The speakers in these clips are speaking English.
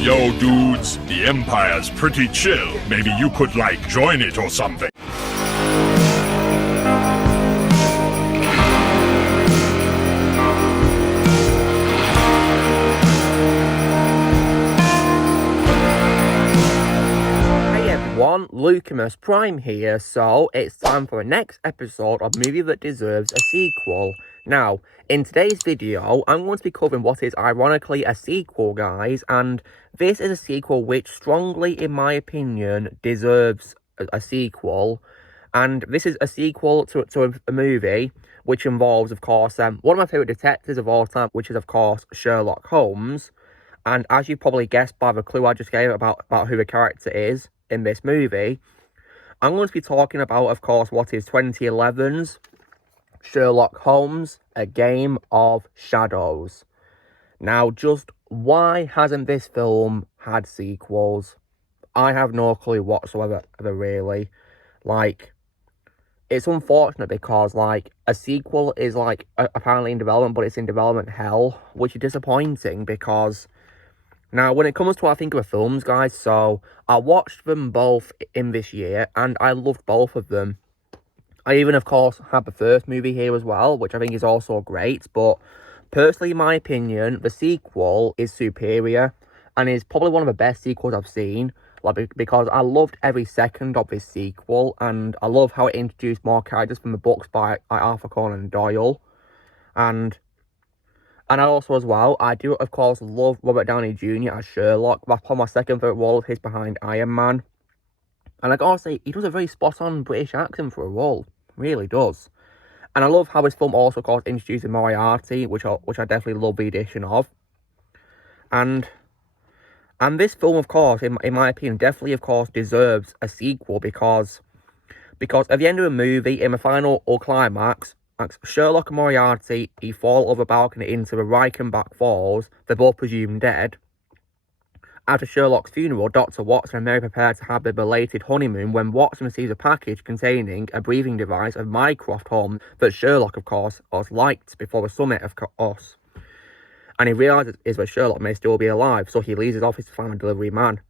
Yo, dudes, the Empire's pretty chill. Maybe you could, join it or something. Lucamus Prime here, so it's time for the next episode of Movie That Deserves a Sequel. Now, in today's video, I'm going to be covering what is ironically a sequel, guys, and this is a sequel which strongly, in my opinion, deserves a sequel, and this is a sequel to a movie which involves, of course, one of my favourite detectives of all time, which is, of course, Sherlock Holmes, and as you probably guessed by the clue I just gave about who the character is in this movie, I'm going to be talking about, of course, what is 2011's Sherlock Holmes, A Game of Shadows. Now, just why hasn't this film had sequels? I have no clue whatsoever, really. It's unfortunate because, a sequel is, apparently in development, but it's in development hell, which is disappointing because... Now, when it comes to what I think of the films, guys, so I watched them both in this year, and I loved both of them. I even, of course, had the first movie here as well, which I think is also great, but personally, in my opinion, the sequel is superior, and is probably one of the best sequels I've seen, because I loved every second of this sequel, and I love how it introduced more characters from the books by Arthur Conan Doyle, and I also, as well, I do, of course, love Robert Downey Jr. as Sherlock. That's probably my second favourite role of his behind Iron Man. And I gotta say, he does a very spot-on British accent for a role. Really does. And I love how this film also, of course, introduces Moriarty, which I definitely love the addition of. And this film, of course, in my opinion, definitely, of course, deserves a sequel because at the end of the movie, in the final climax, Sherlock and Moriarty, he fall over a balcony into the Reichenbach Falls. They're both presumed dead. After Sherlock's funeral, Dr. Watson and Mary prepare to have their belated honeymoon when Watson receives a package containing a breathing device of Mycroft Holmes that Sherlock, of course, liked before the summit, of course. And he realises that Sherlock may still be alive, so he leaves his office to find a delivery man.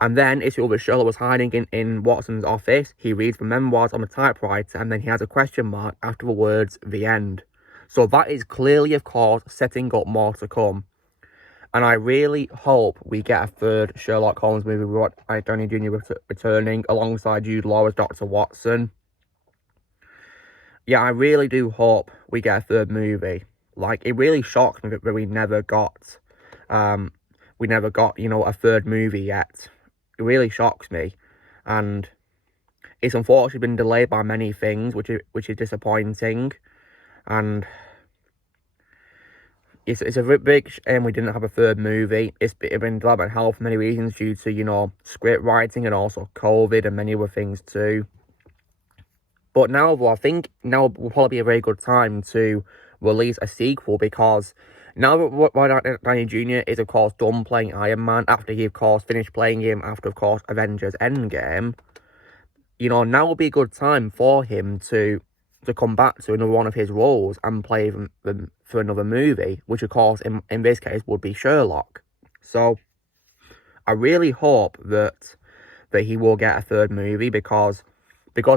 And then, it's that Sherlock was hiding in Watson's office. He reads the memoirs on the typewriter, and then he has a question mark after the words, "The End." So that is clearly, of course, setting up more to come. And I really hope we get a third Sherlock Holmes movie with Downey Jr. returning alongside Jude Law as Dr. Watson. Yeah, I really do hope we get a third movie. It really shocked me that we never got, a third movie yet. It really shocks me, and it's unfortunately been delayed by many things, which is disappointing, and it's a big shame we didn't have a third movie. It's been development hell for many reasons due to, script writing and also COVID and many other things too. But now, I think now will probably be a very good time to release a sequel because now that Robert Downey Jr. is, of course, done playing Iron Man after he, of course, finished playing him after, of course, Avengers Endgame, now will be a good time for him to come back to another one of his roles and play them for another movie, which, of course, in this case, would be Sherlock. So, I really hope that he will get a third movie because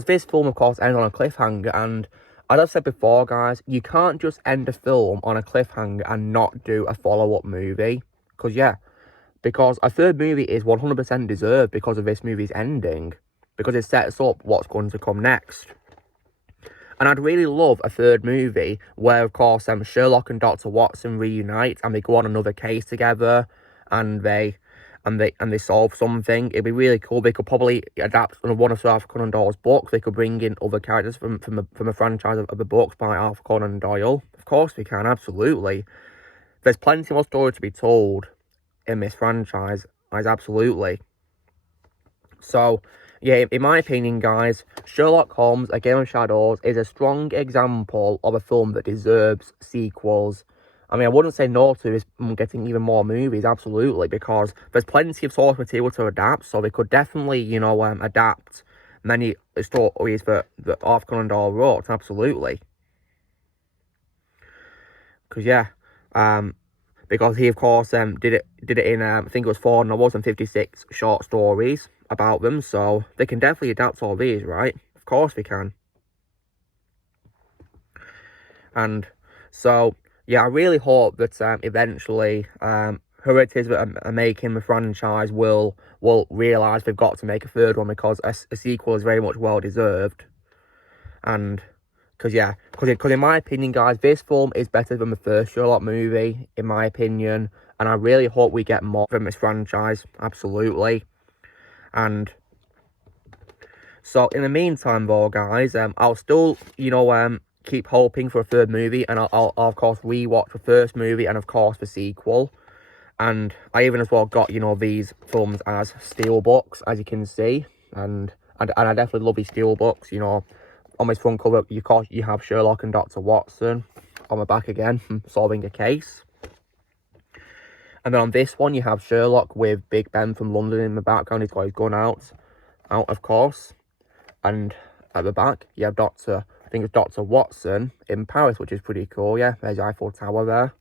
this film, of course, ends on a cliffhanger, and as I've said before, guys, you can't just end a film on a cliffhanger and not do a follow-up movie. Because a third movie is 100% deserved because of this movie's ending. Because it sets up what's going to come next. And I'd really love a third movie where, of course, Sherlock and Dr. Watson reunite and they go on another case together and they solve something. It'd be really cool. They could probably adapt one of Sir Arthur Conan Doyle's books. They could bring in other characters from a franchise of the books by Arthur Conan Doyle. Of course we can, absolutely. There's plenty more story to be told in this franchise, absolutely. So, yeah, in my opinion, guys, Sherlock Holmes, A Game of Shadows is a strong example of a film that deserves sequels. I mean, I wouldn't say no to this getting even more movies, absolutely, because there's plenty of source material to adapt, so they could definitely, adapt many stories that Arthur Conan Doyle wrote, absolutely. Because, yeah, because he, of course, did it in, I think it was 4 novels and 56 short stories about them, so they can definitely adapt all these, right? Of course they can. And so, yeah, I really hope that eventually whoever it is that are making the franchise will realise they've got to make a third one, because a sequel is very much well deserved. And because in my opinion, guys, this film is better than the first Sherlock movie, in my opinion, and I really hope we get more from this franchise, absolutely. And so in the meantime, though, guys, I'll still, keep hoping for a third movie, and I'll of course rewatch the first movie and of course the sequel. And I even as well got, these films as steelbooks, as you can see, and I definitely love these steelbooks. On this front cover, you have Sherlock and Dr. Watson. On the back again, solving a case. And then on this one, you have Sherlock with Big Ben from London in the background. He's got his gun out of course. And at the back, you have Dr. Watson in Paris, which is pretty cool. Yeah, there's the Eiffel Tower there.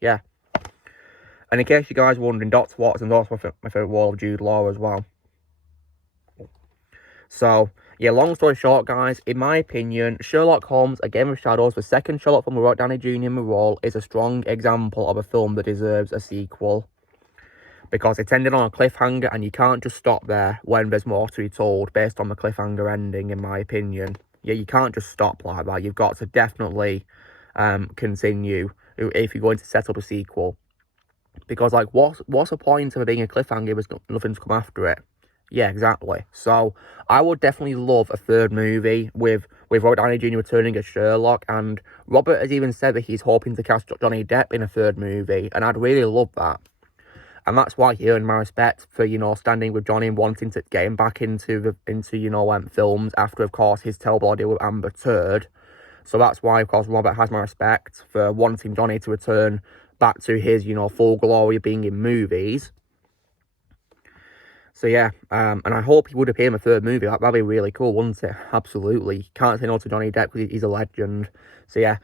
Yeah. And in case you guys are wondering, Dr. Watson's also my favourite role of Jude Law as well. So, yeah, long story short, guys, in my opinion, Sherlock Holmes, A Game of Shadows, the second Sherlock film with Robert Downey Jr. in the role, is a strong example of a film that deserves a sequel. Because it's ended on a cliffhanger, and you can't just stop there when there's more to be told based on the cliffhanger ending, in my opinion. Yeah, you can't just stop like that. You've got to definitely continue if you're going to set up a sequel. Because, like, what's the point of it being a cliffhanger if there's nothing to come after it? Yeah, exactly. So, I would definitely love a third movie with Robert Downey Jr. returning as Sherlock, and Robert has even said that he's hoping to cast Johnny Depp in a third movie, and I'd really love that. And that's why he earned my respect for, standing with Johnny and wanting to get him back into films after, of course, his terrible deal with Amber Turd. So that's why, of course, Robert has my respect for wanting Johnny to return back to his, full glory of being in movies. So yeah, and I hope he would appear in a third movie. That'd be really cool, wouldn't it? Absolutely. Can't say no to Johnny Depp because he's a legend. So yeah.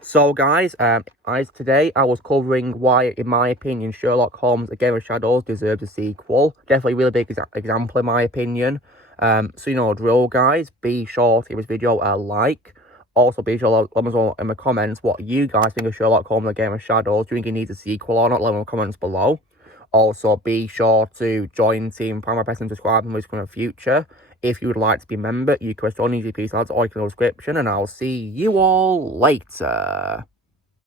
So guys, today I was covering why, in my opinion, Sherlock Holmes, A Game of Shadows deserves a sequel. Definitely a really big example, in my opinion. So drill, guys. Be sure to give this video a like. Also, be sure to let me know in the comments what you guys think of Sherlock Holmes, A Game of Shadows. Do you think it needs a sequel or not? Let me know in the comments below. Also, be sure to join Team Prime by pressing subscribe and in the future. If you would like to be a member, you can join EasyPeace ads or in the description, and I'll see you all later.